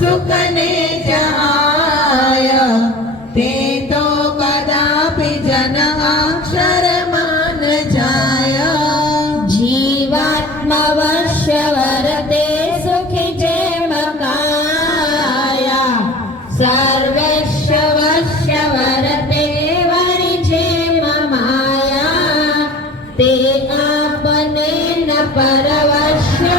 सुखने जहाय ते तो कदापि जन अक्षर मान जाय जीवात्मवश्यवरते सुखी जेम काया सर्वस्ववश्यवरते वरि जेम माया ते आपने न परवश्य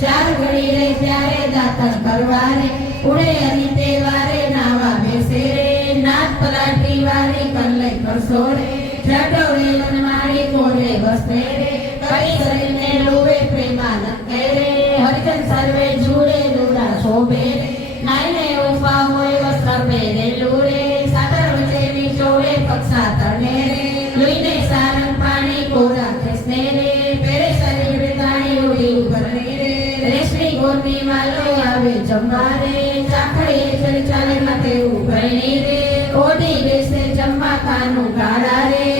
चार घड़ी रे प्यारे दातन करवारे उड़े हरी तेवारे नावा बेसे रे नाथ पलाटी वारी कल्ले करसोरे जटोरे मनमारी कोरे बसते रे कई शरीर ने लोवे प्रेमानंद करे हरिजन सर्वे जुड़े लूड़ा शोभे रे नाइने उफा होए वस्त्र पेरे लूरे सातर वचे निचोड़े पक्षा तणे रे लुईने सारंग पानी कोरा खेसने रे पेरे शरीर बिताई उड़ी उभरने रे रेशमी गोरनी वालो आवे जमवारे चाखड़ी चली चाले माथे उभरनी रे ओडी बेसे जम्मा खानु गाड़ा रे